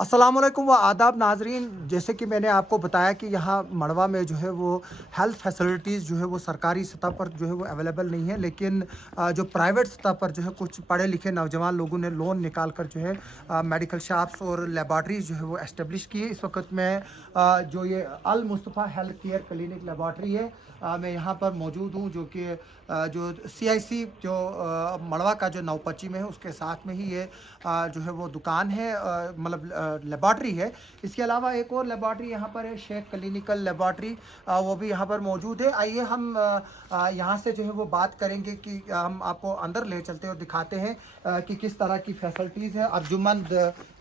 अस्सलाम वालेकुम व आदाब नाज़रीन। जैसे कि मैंने आपको बताया कि यहाँ मड़वा में जो है वो हेल्थ फैसिलिटीज़ जो है वो सरकारी सतह पर जो है वो अवेलेबल नहीं है, लेकिन जो प्राइवेट सतह पर जो है कुछ पढ़े लिखे नौजवान लोगों ने लोन निकाल कर जो है मेडिकल शॉप्स और लेबॉर्ट्रीज़ जो है वो एस्टेब्लिश की है। इस वक्त मैं जो ये Al Mustafa health care clinic laboratory है, मैं यहाँ पर मौजूद हूँ, जो कि जो CIC जो मड़वा का जो नवपची में है उसके साथ में ही ये जो है वो दुकान है, मतलब लेबॉर्ट्री है। इसके अलावा एक और लेबॉर्ट्री यहाँ पर है, शेख क्लिनिकल लेबॉर्ट्री, वो भी यहाँ पर मौजूद है। आइए हम यहाँ से जो है वो बात करेंगे कि हम आपको अंदर ले चलते हैं और दिखाते हैं कि किस तरह की फैसिलिटीज़ है। अर्जुमन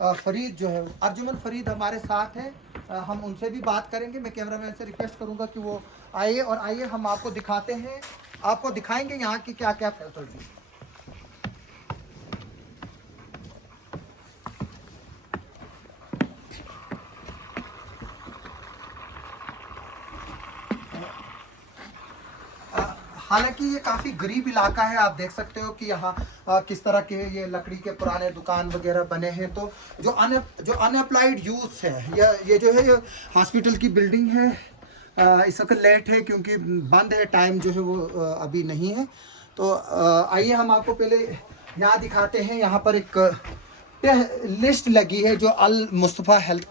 फरीद जो है, अर्जुमन फरीद हमारे साथ हैं, हम उनसे भी बात करेंगे। मैं कैमरामैन से रिक्वेस्ट करूँगा कि वो आइए और आइए हम आपको दिखाते हैं, आपको दिखाएंगे यहाँ की क्या क्या फैसिलिटी। हालांकि ये काफ़ी गरीब इलाका है, आप देख सकते हो कि यहाँ किस तरह के ये लकड़ी के पुराने दुकान वगैरह बने हैं। तो जो अनअप्लाइड यूथ है, ये जो है ये हॉस्पिटल की बिल्डिंग है। इस वक्त लेट है क्योंकि बंद है, टाइम जो है वो अभी नहीं है। तो आइए हम आपको पहले यहाँ दिखाते हैं। यहाँ पर एक लिस्ट लगी है जो अल मुस्तफ़ा हेल्थ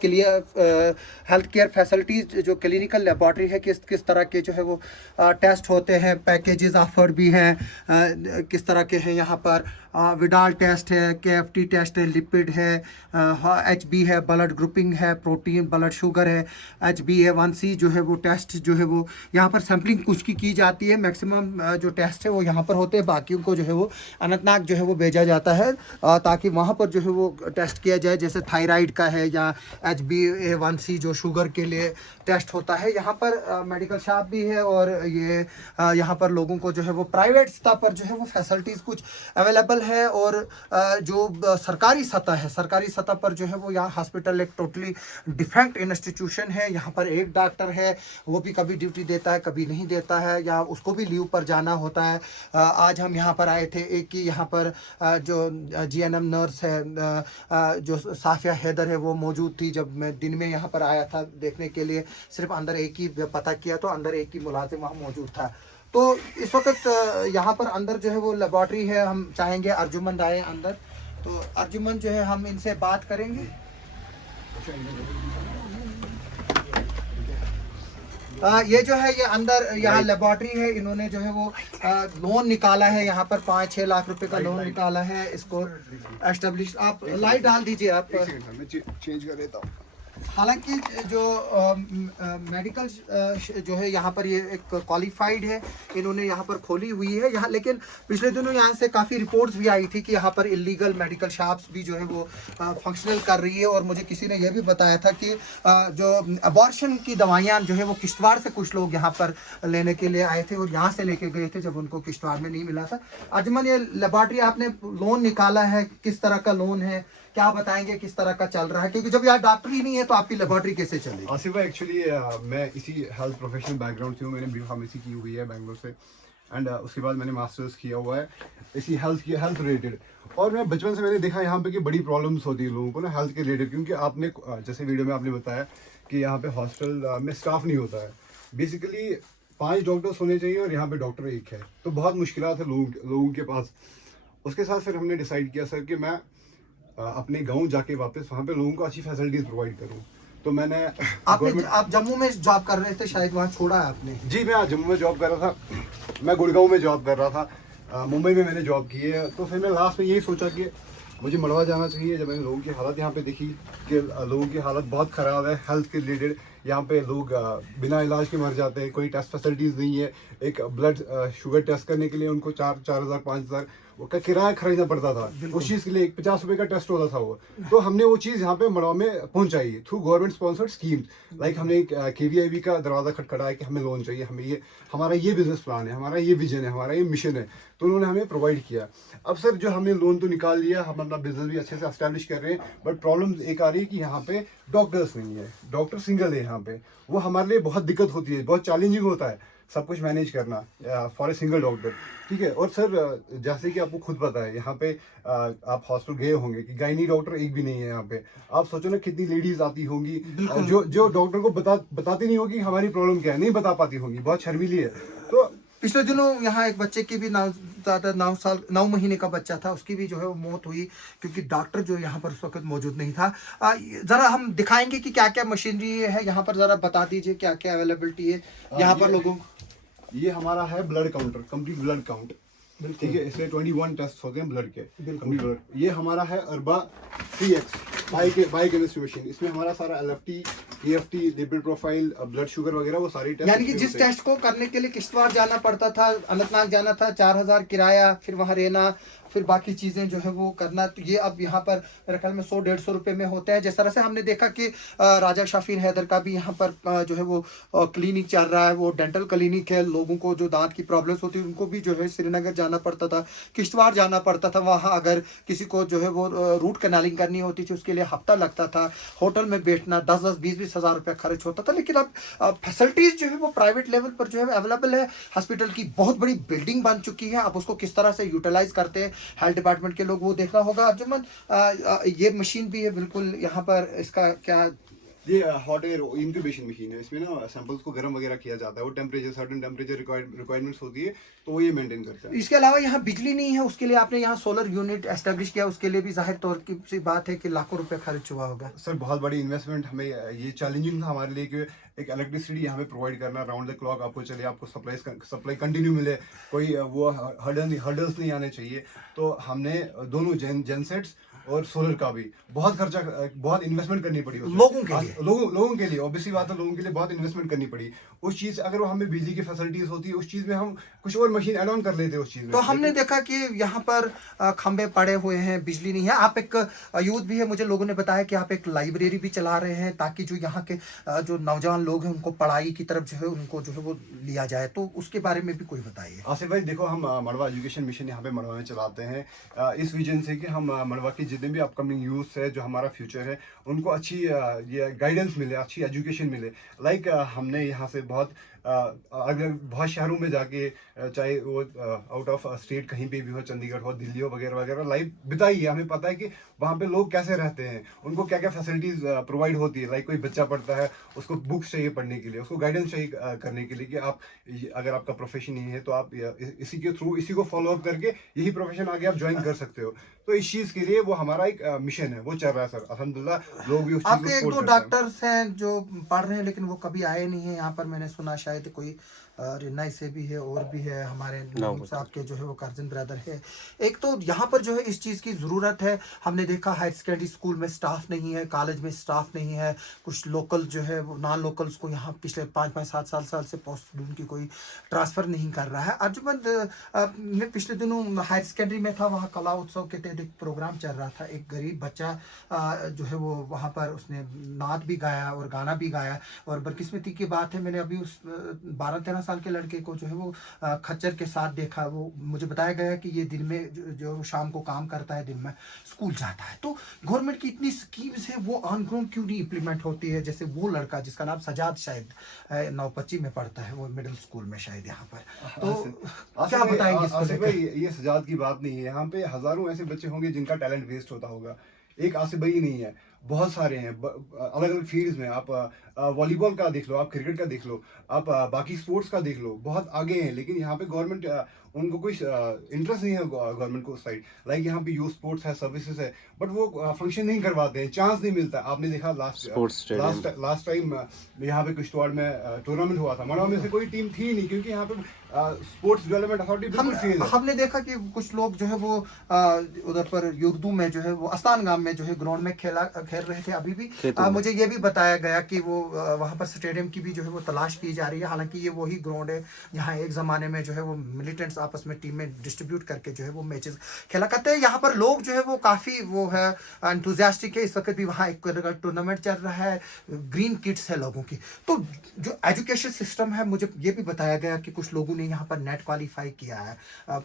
केयर फैसिलिटीज़ जो क्लिनिकल लेबॉर्ट्री है, किस किस तरह के जो है वो टेस्ट होते हैं, पैकेजेस ऑफर भी हैं, किस तरह के हैं। यहाँ पर विडाल टेस्ट है, KFT टेस्ट है, लिपिड है, HB है, ब्लड ग्रुपिंग है, प्रोटीन ब्लड शुगर है, HbA1c जो है वो टेस्ट जो है वो यहाँ पर सैम्पलिंग कुछ की जाती है। मैक्सिमम जो टेस्ट है वो यहाँ पर होते हैं, बाकियों को जो है वो अनंतनाग जो है वो भेजा जाता है ताकि वहाँ पर जो है वो टेस्ट किया जाए। जैसे थायराइड का है या HbA1c जो शुगर के लिए टेस्ट होता है। यहाँ पर मेडिकल शॉप भी है और ये यहाँ पर लोगों को जो है वो प्राइवेट सतह पर जो है वो फैसिलिटीज़ कुछ अवेलेबल है। और जो सरकारी सतह है, सरकारी सतह पर जो है वो यहाँ हॉस्पिटल एक टोटली डिफरेंट इंस्टीट्यूशन है। यहाँ पर एक डॉक्टर है, वो भी कभी ड्यूटी देता है कभी नहीं देता है, या उसको भी लीव पर जाना होता है। आज हम यहाँ पर आए थे, एक ही यहाँ पर जो GNM नर्स है, जो साफिया हैदर है, वो मौजूद थी जब मैं दिन में यहाँ पर आया था देखने के लिए। सिर्फ अंदर एक ही पता किया तो अंदर एक ही मुलाजिम वहाँ मौजूद था। तो इस वक्त यहाँ पर अंदर जो है वो लेबॉर्ट्री है। हम चाहेंगे अर्जुमन आए अंदर, तो अर्जुमन जो है हम इनसे बात करेंगे। ये जो है ये अंदर यहाँ लेबॉर्ट्री है, इन्होंने जो है वो लोन निकाला है, यहाँ पर 5-6 लाख रुपए का लोन निकाला है इसको एस्टेब्लिश। आप लाइट डाल दीजिए, आप चेंज कर देता हूँ। हालांकि जो मेडिकल जो है यहाँ पर ये एक क्वालिफाइड है, इन्होंने यहाँ पर खोली हुई है यहाँ। लेकिन पिछले दिनों यहाँ से काफ़ी रिपोर्ट्स भी आई थी कि यहाँ पर इलीगल मेडिकल शॉप्स भी जो है वो फंक्शनल कर रही है। और मुझे किसी ने यह भी बताया था कि जो अबॉर्शन की दवाइयाँ जो है वो किश्तवाड़ से कुछ लोग यहाँ पर लेने के लिए आए थे और यहाँ से लेके गए थे जब उनको किश्तवाड़ में नहीं मिला था। अजमन, ये लेबॉर्ट्री आपने लोन निकाला है, किस तरह का लोन है, क्या बताएंगे, किस तरह का चल रहा है? क्योंकि जब यार डॉक्टर ही नहीं है तो आपकी लेबॉर्ट्री कैसे चलेगी? आसिफ भाई, एक्चुअली मैं इसी हेल्थ प्रोफेशनल बैकग्राउंड से हूँ। मैंने B.Pharmacy की हुई है बैंगलोर से, एंड उसके बाद मैंने मास्टर्स किया हुआ है इसी हेल्थ रिलेटेड। और मैं बचपन से मैंने देखा यहाँ पे कि बड़ी प्रॉब्लम्स होती है लोगों को ना हेल्थ के रिलेटेड, क्योंकि आपने जैसे वीडियो में आपने बताया कि यहाँ पे हॉस्पिटल में स्टाफ नहीं होता है। बेसिकली 5 डॉक्टर्स होने चाहिए और यहाँ पे डॉक्टर एक है, तो बहुत मुश्किलात है लोगों के पास। उसके साथ फिर हमने डिसाइड किया सर कि मैं अपने गांव जाके वापस वहाँ पे लोगों को अच्छी फैसिलिटीज प्रोवाइड करूँ। तो मैंने आप जम्मू में जॉब कर रहे थे, शायद वहाँ छोड़ा है आपने? जी, मैं आज जम्मू में जॉब कर रहा था, मैं गुड़गांव में जॉब कर रहा था, मुंबई में मैंने जॉब की है। तो फिर मैं लास्ट में यही सोचा कि मुझे मड़वा जाना चाहिए। जब मैंने लोगों की हालत यहाँ पे देखी कि लोगों की हालत बहुत ख़राब है हेल्थ के रिलेटेड, यहाँ पे लोग बिना इलाज के मर जाते हैं, कोई टेस्ट फैसिलिटीज़ नहीं है। एक ब्लड शुगर टेस्ट करने के लिए उनको 4,000 5,000 का किराया खरीदना पड़ता था। उस चीज़ के लिए 50 रुपये का टेस्ट होता था वो। तो हमने वो चीज़ यहाँ पे मड़वा में पहुँचाई through government sponsored schemes. Like हमने KVIB का दरवाज़ा खटखटाया कि हमें लोन चाहिए, हमें ये हमारा ये बिजनेस प्लान है, हमारा ये विजन है, हमारा ये मिशन है। तो उन्होंने हमें प्रोवाइड किया। अब सर जो हमने लोन तो निकाल लिया, हम अपना बिजनेस भी अच्छे से एस्टैब्लिश कर रहे हैं, बट प्रॉब्लम एक आ रही है कि यहाँ पे डॉक्टर्स नहीं है, डॉक्टर सिंगल है यहाँ पे। वो हमारे लिए बहुत दिक्कत होती है, बहुत चैलेंजिंग होता है। सब कुछ मैनेज करना फॉर ए सिंगल डॉक्टर, ठीक है। और सर जैसे कि आपको खुद पता है यहाँ पे आप हॉस्पिटल गए होंगे कि गायनी डॉक्टर एक भी नहीं है यहाँ पे। आप सोचो ना कितनी लेडीज आती होंगी जो जो डॉक्टर को बताती नहीं होगी हमारी प्रॉब्लम क्या है, नहीं बता पाती होंगी, बहुत शर्मीली है। तो पिछले दिनों यहाँ एक बच्चे की भी 9 महीने का बच्चा था, उसकी भी जो है वो मौत हुई क्योंकि डॉक्टर जो यहाँ पर उस वक्त मौजूद नहीं था। जरा हम दिखाएंगे कि क्या क्या मशीनरी है यहाँ पर, जरा बता दीजिए क्या क्या अवेलेबिलिटी है यहाँ पर लोगों। ये हमारा है blood counter, complete blood count, ठीक है। इसमें 21 टेस्ट होते हैं ब्लड के, कंप्लीट ब्लड। ये हमारा है अरबा 3X बायोकेमिस्ट्री मशीन। इसमें हमारा सारा LFT, EFT, lipid profile, blood sugar वगैरह वो सारी टेस्ट। यानी कि जिस टेस्ट को करने के लिए किश्तवाड़ जाना पड़ता था, अनंतनाग जाना था, 4000 किराया, फिर वहाँ रहना, फिर बाकी चीज़ें जो है वो करना, तो ये अब यहाँ पर मेरे ख्याल में 100-150 रुपये में होते हैं। जिस तरह से हमने देखा कि राजा शाफिर हैदर का भी यहाँ पर जो है वो क्लिनिक चल रहा है, वो डेंटल क्लिनिक है। लोगों को जो दांत की प्रॉब्लम्स होती है उनको भी जो है श्रीनगर जाना पड़ता था, किश्तवाड़ जाना पड़ता था। वहाँ अगर किसी को जो है वो रूट कैनालिंग करनी होती थी उसके लिए हफ्ता लगता था, होटल में बैठना 10-10, 20-20 हज़ार रुपये खर्च होता था। लेकिन अब फैसिलिटीज़ जो है वो प्राइवेट लेवल पर जो है अवेलेबल है। हॉस्पिटल की बहुत बड़ी बिल्डिंग बन चुकी है, अब उसको किस तरह से यूटिलाइज करते हैं हेल्थ डिपार्टमेंट के लोग वो देखना होगा। अर्जुमन, ये मशीन भी है बिल्कुल यहाँ पर, इसका क्या? ये हॉट एयर इंक्यूबेशन मशीन है। इसमें ना सैंपल्स को गर्म वगैरह किया जाता है, वो टेम्परेचर, सर्टेन टेम्परेचर रिक्वायरमेंट्स होती है तो वो ये मेंटेन करता है। इसके अलावा यहाँ बिजली नहीं है, उसके लिए आपने यहाँ सोलर यूनिट एस्टेब्लिश किया, उसके लिए भी जाहिर तौर की सी बात है कि लाखों रुपए खर्च हुआ होगा। सर बहुत बड़ी इन्वेस्टमेंट, हमें ये चैलेंजिंग था हमारे लिए कि एक इलेक्ट्रिसिटी यहाँ पे प्रोवाइड करना राउंड द क्लॉक आपको चले, आपको सप्लाई कंटिन्यू मिले, कोई वो हर्डल्स नहीं आने चाहिए। तो हमने दोनों जेनसेट्स और सोलर का भी बहुत खर्चा, बहुत इन्वेस्टमेंट करनी पड़ी उसमें। लोगों के लिए ऑब्वियसली बात है, लोगों के लिए बहुत इन्वेस्टमेंट करनी पड़ी उस चीज़। अगर वो हमें बिजली की फैसिलिटीज होती है उस चीज़ में हम कुछ और मशीन ऐड ऑन कर लेते उस चीज़ में। तो हमने देखा कि यहाँ पर खंबे पड़े हुए हैं, बिजली नहीं है। आप एक यूथ भी है, मुझे लोगों ने बताया कि आप एक लाइब्रेरी भी चला रहे हैं ताकि जो यहाँ के जो नौजवान लोग हैं उनको पढ़ाई की तरफ जो है उनको जो है वो लिया जाए, तो उसके बारे में भी कोई बताइए। आसिफ भाई देखो, हम मड़वा एजुकेशन मिशन यहाँ पे मड़वा में चलाते हैं इस विजन से कि हम मड़वा के जितने भी अपकमिंग यूथ है, जो हमारा फ्यूचर है, उनको अच्छी ये गाइडेंस मिले, अच्छी एजुकेशन मिले। लाइक हमने यहाँ से बहुत अगर बहुत शहरों में जाके चाहे वो आउट ऑफ स्टेट कहीं पे भी हो, चंडीगढ़ हो, दिल्ली हो, वगैरह वगैरह लाइफ बिताई है। हमें पता है कि वहाँ पे लोग कैसे रहते हैं, उनको क्या क्या फैसिलिटीज़ प्रोवाइड होती है। लाइक कोई बच्चा पढ़ता है, उसको बुक्स चाहिए पढ़ने के लिए, उसको गाइडेंस चाहिए करने के लिए कि आप अगर आपका प्रोफेशन ये है तो आप इसी के थ्रू, इसी को फॉलो अप करके यही प्रोफेशन आगे आप ज्वाइन कर सकते हो। तो इस चीज़ के लिए वो हमारा एक मिशन है, वो चल रहा है सर अल्हम्दुलिल्लाह। लोग भी उस चीज़ को आपके 1-2 डॉक्टर्स हैं जो पढ़ रहे हैं लेकिन वो कभी आए नहीं है यहाँ पर। मैंने सुना शायद कोई रिनाई से भी है और भी है, हमारे नईम साहब के जो है वो कज़न ब्रदर है। एक तो यहाँ पर जो है इस चीज़ की ज़रूरत है। हमने देखा हायर सेकेंडरी स्कूल में स्टाफ नहीं है, कॉलेज में स्टाफ नहीं है, कुछ लोकल जो है वो नॉन लोकल्स को यहाँ पिछले 5-5, 7 साल से पोस्ट स्टूडेंट की कोई ट्रांसफ़र नहीं कर रहा है। अर्जुमन, मैं पिछले दिनों हायर सेकेंडरी में था, वहाँ कला उत्सव के तहत एक प्रोग्राम चल रहा था। एक गरीब बच्चा जो है वो वहाँ पर उसने नात भी गाया और गाना भी गाया, और बदकिस्मती की बात है मैंने अभी उस 12-13 साल के लड़के को जो है वो खच्चर के साथ देखा। वो मुझे बताया गया कि ये दिन में जो शाम को काम करता है, दिन में स्कूल जाता है। तो गवर्नमेंट की इतनी स्कीम्स है, वो ऑन ग्राउंड क्यों नहीं इम्प्लीमेंट होती है? जैसे वो लड़का जिसका नाम सजाद शायद 925 में पढ़ता है, वो मिडिल स्कूल में शायद यहाँ पर, तो क्या बताएंगे इसको आसिफ लेकर? भाई, ये सजाद की बात नहीं है। यहाँ पे हजारों ऐसे बच्चे होंगे जिनका टैलेंट वेस्ट होता होगा। एक आसिफ भाई नहीं है, बहुत सारे हैं अलग अलग फील्ड्स में। आप वॉलीबॉल का देख लो, आप क्रिकेट का देख लो, आप बाकी स्पोर्ट्स का देख लो, बहुत आगे हैं। लेकिन यहाँ पे गवर्नमेंट, उनको कोई इंटरेस्ट नहीं है गवर्नमेंट को उस साइड। लाइक यहाँ पे यूथ स्पोर्ट्स है, सर्विसेज है, बट वो फंक्शन नहीं करवाते हैं, चांस नहीं मिलता। आपने देखा लास्ट टाइम यहाँ पे किश्तवाड़ में टूर्नामेंट हुआ था, मड़वा में से कोई टीम थी नहीं क्योंकि यहाँ पे स्पोर्ट्स डेवलपमेंट अथॉरिटी बिल्कुल फेल है। हमने देखा कि कुछ लोग जो है वो उधर पर युर्दू में जो है वो अस्तान गांव में जो है ग्राउंड में खेल रहे थे। अभी भी मुझे ये भी बताया गया कि वो वहाँ पर स्टेडियम की भी जो है वो तलाश की जा रही है। हालांकि ये वही ग्राउंड है जहाँ एक ज़माने में जो है वो मिलिटेंट्स आपस में टीम में डिस्ट्रीब्यूट करके जो है वो मैचेस खेला करते हैं। यहाँ पर लोग जो है वो काफ़ी वो है एंथुजियास्टिक है। इस वक्त भी वहाँ एक टूर्नामेंट चल रहा है, ग्रीन किट्स है लोगों की। तो जो एजुकेशन सिस्टम है, मुझे ये भी बताया गया कि कुछ लोगों ने यहाँ पर नेट क्वालिफाई किया है।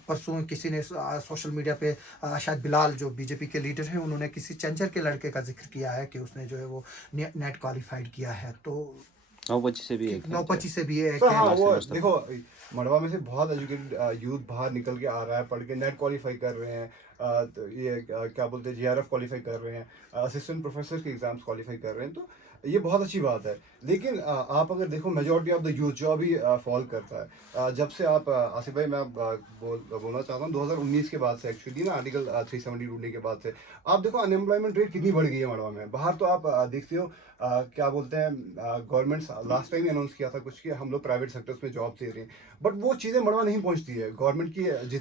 परसों किसी ने सोशल मीडिया पे शायद बिलाल जो बीजेपी के लीडर हैं, उन्होंने किसी चंचल के लड़के का जिक्र किया है कि उसने जो है वो नेट क्वालिफाइड किया है। तो नौपच्ची से भी एक है। नौपच्ची से भी है सर हाँ क्या? वो समझता हूँ। देखो मड़वा में से बहुत एजुकेटेड यूथ बाहर निकल के आ रहा है, पढ़ के नेट क्वालिफाई कर रहे हैं, तो ये क्या बोलते हैं जीआरएफ क्वालिफाई कर रहे हैं, असिस्टेंट प्रोफेसर के एग्जाम्स क्वालिफाई कर रहे हैं, तो ये बहुत अच्छी बात है। लेकिन आप अगर देखो मेजोरिटी ऑफ द यूथ जो अभी फॉल करता है, जब से आप आसिफ भाई मैं बोलना चाहता हूँ 2019 के बाद से, एक्चुअली ना आर्टिकल 370 टूटने के बाद से आप देखो अनएम्प्लॉयमेंट रेट कितनी बढ़ गई है मड़वा में। बाहर तो आप देखते हो क्या बोलते हैं, गवर्नमेंट लास्ट टाइम अनाउंस किया था कुछ कि हम लोग प्राइवेट सेक्टर्स में जॉब दे रहे हैं, बट वो चीज़ें मड़वा नहीं पहुंचती है गवर्नमेंट की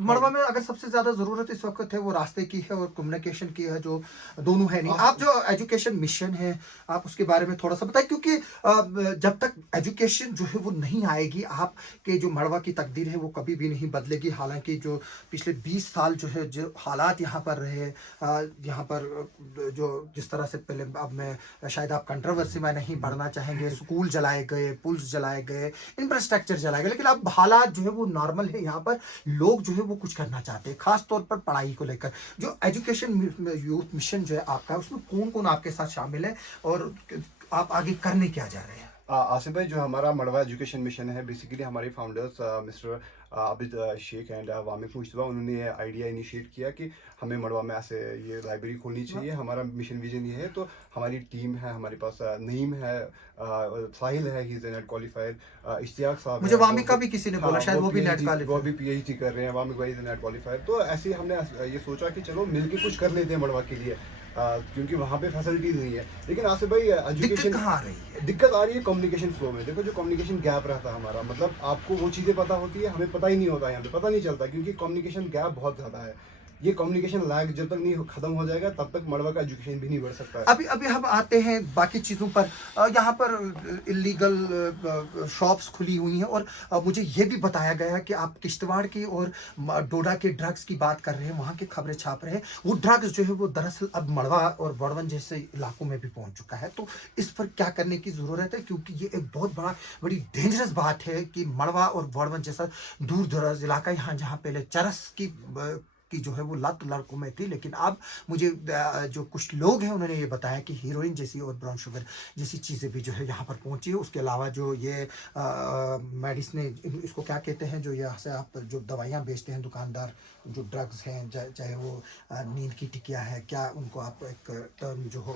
मड़वा में अगर सबसे ज्यादा जरूरत इस वक्त है वो रास्ते की है और कम्युनिकेशन की है, जो दोनों है नहीं। आप जो एजुकेशन मिशन है आप उसके बारे में थोड़ा सा बताएं, क्योंकि जब तक एजुकेशन जो है वो नहीं आएगी आपके जो मड़वा की तकदीर है वो कभी भी नहीं बदलेगी। हालांकि जो पिछले 20 साल जो है जो हालात यहाँ पर रहे, यहाँ पर जो जिस तरह से पहले, अब मैं शायद आप कंट्रोवर्सी में नहीं बढ़ना चाहेंगे, स्कूल जलाए गए, पुल्स जलाए गए, इंफ्रास्ट्रक्चर जलाए गए, लेकिन अब हालात जो है वो नॉर्मल है। यहाँ पर लोग जो है वो कुछ करना चाहते हैं, खास तौर पर पढ़ाई को लेकर। जो एजुकेशन यूथ मिशन जो है आपका, उसमें कौन कौन आपके साथ शामिल है और आप आगे करने क्या जा रहे हैं? आसिफ भाई जो हमारा मड़वा एजुकेशन मिशन है, बेसिकली हमारे founders mister Abid Sheikh and Wamiq Mushtaba, उन्होंने ये आइडिया इनिशिएट किया कि हमें मड़वा में ऐसे ये लाइब्रेरी खोलनी चाहिए। हमारा मिशन विजन ये है, तो हमारी टीम है, हमारे पास नईम है, साहिल है, he is NET qualified, Ishtiaq साहब मुझे है, वामिक का भी किसी ने बोला, शायद वो भी नेट वो क्वालिफाइड। भी पीएचडी कर रहे हैं, वामिक भाई इज नेट क्वालिफाइड। तो ऐसे ही हमने ये सोचा कि चलो मिलके कुछ कर लेते हैं मड़वा के लिए, क्योंकि वहाँ पे फैसिलिटीज नहीं है। लेकिन आसिफ भाई दिक्कत एजुकेशन कहाँ आ रही है? दिक्कत आ रही है कम्युनिकेशन फ्लो में। देखो जो कम्युनिकेशन गैप रहता है हमारा, मतलब आपको वो चीज़ें पता होती है, हमें पता ही नहीं होता, यहाँ पे पता नहीं चलता, क्योंकि कम्युनिकेशन गैप बहुत ज़्यादा है। ये कम्युनिकेशन लैग जब तक नहीं खत्म हो जाएगा तब तक मड़वा का एजुकेशन भी नहीं बढ़ सकता है। अभी अभी हम आते हैं बाकी चीज़ों पर। यहाँ पर इलीगल शॉप्स खुली हुई हैं और मुझे ये भी बताया गया है कि आप किश्तवाड़ की और डोडा के ड्रग्स की बात कर रहे हैं, वहाँ की खबरें छाप रहे हैं। वो ड्रग्स जो है वो दरअसल अब मड़वा और बड़वन जैसे इलाकों में भी पहुँच चुका है। तो इस पर क्या करने की ज़रूरत है, क्योंकि ये एक बहुत बड़ी डेंजरस बात है कि मड़वा और बड़वन जैसा दूर दराज इलाका, यहाँ जहाँ पहले चरस की जो है वो लत लड़कों में थी, लेकिन अब मुझे जो कुछ लोग हैं उन्होंने ये बताया कि हीरोइन जैसी और ब्राउन शुगर जैसी चीज़ें भी जो है यहाँ पर पहुँची है। उसके अलावा जो ये मेडिसिन, इसको क्या कहते हैं, जो यहाँ से आप जो दवाइयाँ बेचते हैं दुकानदार, जो ड्रग्स हैं, चाहे वो नींद की टिकिया है, क्या उनको आप एक टर्म जो हो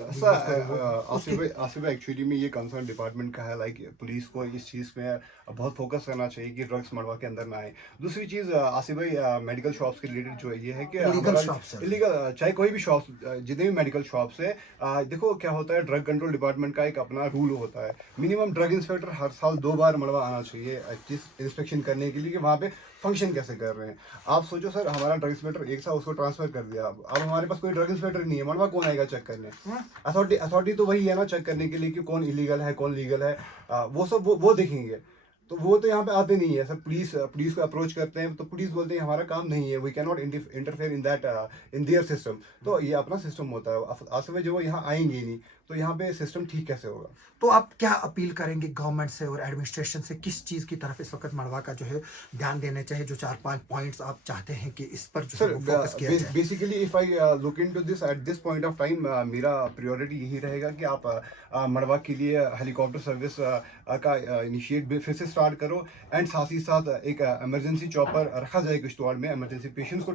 आसिफ भाई एक्चुअली में ये कंसर्न डिपार्टमेंट का है, लाइक पुलिस को इस चीज़ में बहुत फोकस करना चाहिए कि ड्रग्स मड़वा के अंदर ना आए। दूसरी चीज़ आसिफ भाई मेडिकल शॉप्स के रिलेटेड जो ये है कि इलीगल चाहे कोई भी शॉप, जितने भी मेडिकल शॉप्स है, देखो क्या होता है, ड्रग कंट्रोल डिपार्टमेंट का एक अपना रूल होता है, मिनिमम ड्रग इंस्पेक्टर हर साल 2 बार मड़वा आना चाहिए इंस्पेक्शन करने के लिए कि वहाँ पे फंक्शन कैसे कर रहे हैं। आप सोचो सर, हमारा ड्रग इंस्पेक्टर एक साल उसको ट्रांसफर कर दिया, अब हमारे पास कोई ड्रग इंस्पेक्टर नहीं है, मड़वा कौन आएगा चेक करने? अथॉरिटी तो वही है ना चेक करने के लिए कि कौन इलीगल है कौन लीगल है, वो सब वो देखेंगे। तो वो तो यहाँ पे आते नहीं है सर। पुलिस को अप्रोच करते हैं तो पुलिस बोलते हैं हमारा काम नहीं है, we can not interfere in that in their system. तो ये अपना सिस्टम होता है, आसिफ जो वो यहाँ आएंगे ही नहीं, तो यहाँ पे सिस्टम ठीक कैसे होगा? तो आप क्या अपील करेंगे गवर्नमेंट से और एडमिनिस्ट्रेशन से, किस चीज़ की तरफ इस वक्त मड़वा का जो है ध्यान देना चाहिए? जो 4-5 पॉइंट्स आप चाहते हैं कि इस पर जो है वो फोकस किया जाए। Basically if I look into this at this point of time, मेरा प्रायोरिटी यही रहेगा कि आप मड़वा के लिए हेलीकॉप्टर सर्विस का इनिशिएट फिर से स्टार्ट करो, एंड साथ ही साथ एक इमरजेंसी चॉपर रखा जाए किश्तवाड़ में इमरजेंसी पेशेंट्स को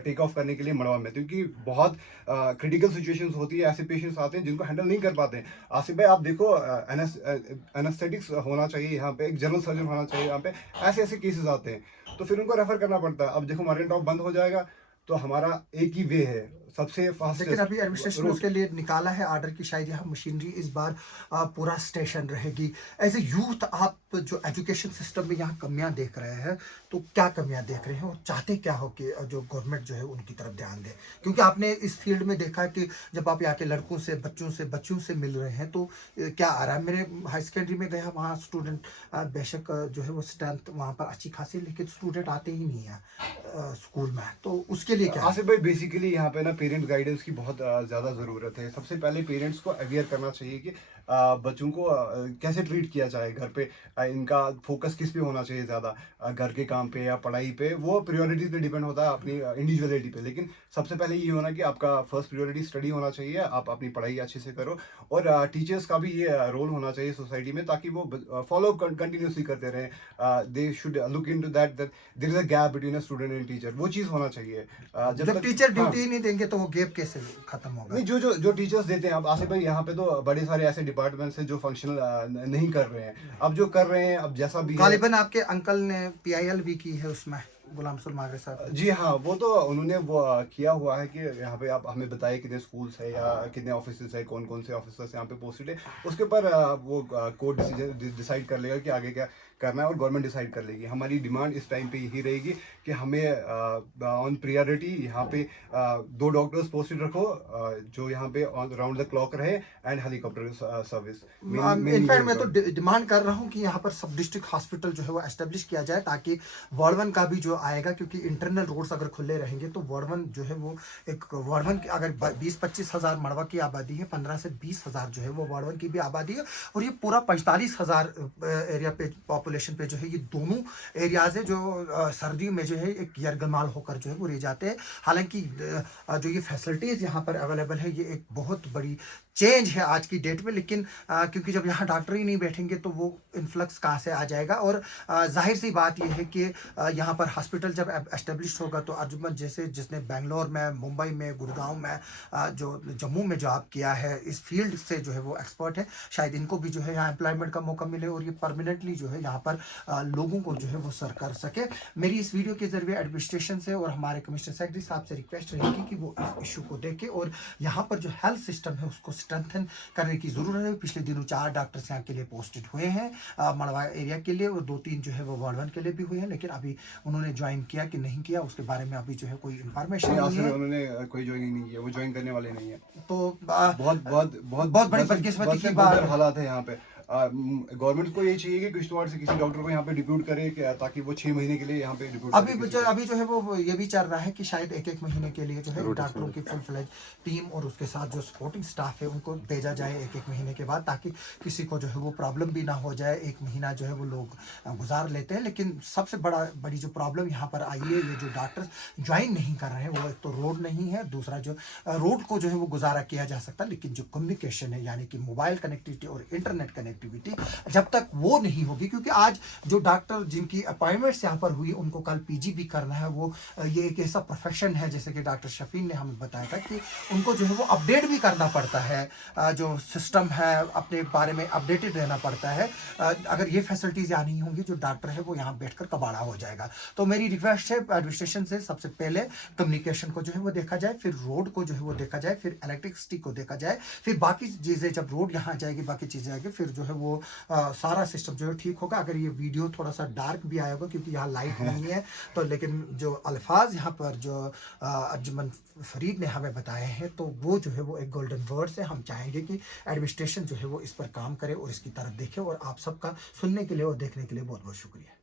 टेक ऑफ करने के लिए मड़वा में, क्योंकि बहुत क्रिटिकल सिचुएशंस होती है, ऐसे पेशेंट्स आते हैं जिनको हैंडल नहीं कर पाते हैं। आसिफ भाई आप देखो, एनेस्थेटिक्स होना चाहिए यहाँ पे, एक जनरल सर्जन होना चाहिए यहाँ पे, ऐसे केसेस आते हैं तो फिर उनको रेफर करना पड़ता है। अब देखो मरीन टॉप बंद हो जाएगा तो हमारा एक ही वे है सबसे फास्ट। लेकिन अभी एडमिनिस्ट्रेशन ने उसके लिए निकाला है आर्डर की शायद यहाँ मशीनरी इस बार पूरा स्टेशन रहेगी। एज ए यूथ आप जो एजुकेशन सिस्टम में यहाँ कमियां देख रहे हैं, तो क्या कमियां देख रहे हैं और चाहते क्या हो कि जो गवर्नमेंट जो है उनकी तरफ ध्यान दे? क्योंकि आपने इस फील्ड में देखा है कि जब आप यहाँ के लड़कों से बच्चों से मिल रहे हैं तो क्या आ रहा है? मेरे हाई सेकेंडरी में गया, वहाँ स्टूडेंट बेशक जो है वो स्ट्रेंथ वहाँ पर अच्छी खासी, लेकिन स्टूडेंट आते ही नहीं है स्कूल में, तो उसके लिए क्या? आसिफ भाई बेसिकली यहाँ पे ना पेरेंट गाइडेंस की बहुत ज़्यादा ज़रूरत है। सबसे पहले पेरेंट्स को अवेयर करना चाहिए कि बच्चों को कैसे ट्रीट किया जाए घर पे। इनका फोकस किस पे होना चाहिए ज़्यादा, घर के काम पे या पढ़ाई पे। वो प्रायोरिटीज़ पे डिपेंड होता है अपनी इंडिविजुअलिटी पे, लेकिन सबसे पहले ये होना कि आपका फर्स्ट प्रायोरिटी स्टडी होना चाहिए, आप अपनी पढ़ाई अच्छे से करो। और टीचर्स का भी ये रोल होना चाहिए सोसाइटी में, ताकि वो फॉलो कंटिन्यूसली करते रहें। They should look into that there is a gap between a student and teacher. वो चीज़ होना चाहिए। जब टीचर हाँ, ड्यूटी नहीं देंगे तो वो गैप कैसे खत्म होगा? नहीं, जो टीचर्स देते हैं, अब आसिफ भाई यहाँ पे तो बड़े सारे ऐसे डिपार्टमेंट्स हैं जो फंक्शनल नहीं कर रहे हैं। अब जो कर रहे हैं, अब जैसा भी है, गालिबन आपके अंकल ने PIL भी की है उसमें, गुलाम रसूल मागरे साहब। जी हाँ, वो तो उन्होंने वो किया हुआ है कि यहाँ पे आप हमें बताइए कितने स्कूल्स है या कितने ऑफिस है, कौन कौन से ऑफिसर्स यहाँ पे पोस्टेड है। उसके ऊपर वो कोर्ट डिसाइड कर लेगा कि आगे क्या करना है, और गवर्नमेंट डिसाइड कर लेगी। हमारी डिमांड इस टाइम पे यही रहेगी कि हमें ऑन प्रियोरिटी यहाँ पे 2 डॉक्टर्स पोस्टेड रखो, जो यहाँ पे राउंड द क्लॉक रहे, एंड हेलीकॉप्टर सर्विस। इनफैक्ट मैं तो डिमांड कर रहा हूँ कि यहाँ पर सब डिस्ट्रिक्ट हॉस्पिटल जो है वो एस्टेब्लिश किया जाए, ताकि वार्ड 1 का भी जो आएगा, क्योंकि इंटरनल रोड्स अगर खुले रहेंगे तो वार्ड 1 जो है वो एक वार्ड 1 की अगर 20-25 हज़ार मड़वा की आबादी है, 15 से 20 हज़ार जो है वो वार्ड 1 की भी आबादी है, और ये पूरा 45 हज़ार एरिया पे पॉपुलेशन पे जो है ये दोनों एरियाज है जो सर्दियों में जो है एक यरगमाल होकर जो है वो रह जाते हैं। हालांकि जो ये फैसिलिटीज़ यहाँ पर अवेलेबल है, ये एक बहुत बड़ी चेंज है आज की डेट में, लेकिन क्योंकि जब यहाँ डॉक्टर ही नहीं बैठेंगे तो वो इन्फ्लक्स कहाँ से आ जाएगा। और जाहिर सी बात यह है कि यहाँ पर हॉस्पिटल जब एस्टेब्लिश होगा तो अर्जुमन जैसे जिसने बेंगलोर में, मुंबई में, गुड़गांव में, जो जम्मू में जॉब किया है, इस फील्ड से जो है वो एक्सपर्ट है, शायद इनको भी जो है यहाँ एम्प्लॉयमेंट का मौका मिले और ये परमानेंटली जो है यहाँ पर लोगों को जो है वो सर्व कर सके। मेरी इस वीडियो के जरिए एडमिनिस्ट्रेशन से और हमारे कमिश्नर सेक्रेटरी साहब से रिक्वेस्ट रहेगी कि वो इस इशू को देखें और यहाँ पर जो हेल्थ सिस्टम है उसको स्ट्रेंथन करने की ज़रूरत है। पिछले दिनों 4 डॉक्टर्स यहाँ के लिए पोस्टेड हुए हैं मड़वा एरिया के लिए, और 2-3 जो है वो वार्ड 1 के लिए भी हुए हैं, लेकिन अभी उन्होंने ज्वाइन किया कि नहीं किया उसके बारे में अभी जो है कोई इन्फॉर्मेशन नहीं है। उन्होंने कोई ज्वाइन नहीं किया, वो ज्वाइन करने वाले नहीं है। तो बहुत बड़ी बदकिस्मती की बात है। हालात है यहाँ पे। गवर्नमेंट को यही चाहिए कि किश्तवाड़ से किसी डॉक्टर को यहाँ पे डिप्यूट करे, ताकि वो 6 महीने के लिए यहाँ पे डिप्यूट अभी जो है वो ये भी चल रहा है कि शायद 1-1 महीने के लिए जो है डॉक्टरों की फुल फ्लेज टीम और उसके साथ जो सपोर्टिंग स्टाफ है उनको भेजा जाए 1-1 महीने के बाद, ताकि किसी को जो है वो प्रॉब्लम भी ना हो जाए। 1 महीना जो है वो लोग गुजार लेते हैं, लेकिन सबसे बड़ी जो प्रॉब्लम यहाँ पर आई है, ये जो डॉक्टर्स ज्वाइन नहीं कर रहे हैं, वो एक तो रोड नहीं है, दूसरा जो रोड को जो है वो गुजारा किया जा सकता, लेकिन जो कम्युनिकेशन है यानी कि मोबाइल कनेक्टिविटी और इंटरनेट कनेक्टिविटी जब तक वो नहीं होगी, क्योंकि आज जो डॉक्टर जिनकी अपॉइंटमेंट्स यहाँ पर हुई उनको कल PG भी करना है, वो ये एक ऐसा प्रोफेशन है, जैसे कि डॉक्टर शफीन ने हमें बताया था कि उनको जो है वो अपडेट भी करना पड़ता है, जो सिस्टम है अपने बारे में अपडेटेड रहना पड़ता है। अगर ये फैसिलिटीज़ यहाँ नहीं होंगी, जो डॉक्टर है वो यहाँ बैठकर कबाड़ा हो जाएगा। तो मेरी रिक्वेस्ट है एडमिनिस्ट्रेशन से, सबसे पहले कम्युनिकेशन को जो है वो देखा जाए, फिर रोड को जो है वो देखा जाए, फिर इलेक्ट्रिसिटी को देखा जाए, फिर बाकी चीज़ें, जब रोड यहाँ जाएगी बाकी चीज़ें आएगी, फिर जो है वो सारा सिस्टम जो है ठीक होगा। अगर ये वीडियो थोड़ा सा डार्क भी आएगा क्योंकि यहाँ लाइट नहीं है, तो लेकिन जो अल्फाज यहाँ पर जो अर्जुमन फरीद ने हमें बताए हैं, तो वो जो है वो एक गोल्डन वर्ड से हम चाहेंगे कि एडमिनिस्ट्रेशन जो है वो इस पर काम करे और इसकी तरफ देखे। और आप सबका सुनने के लिए और देखने के लिए बहुत बहुत शुक्रिया।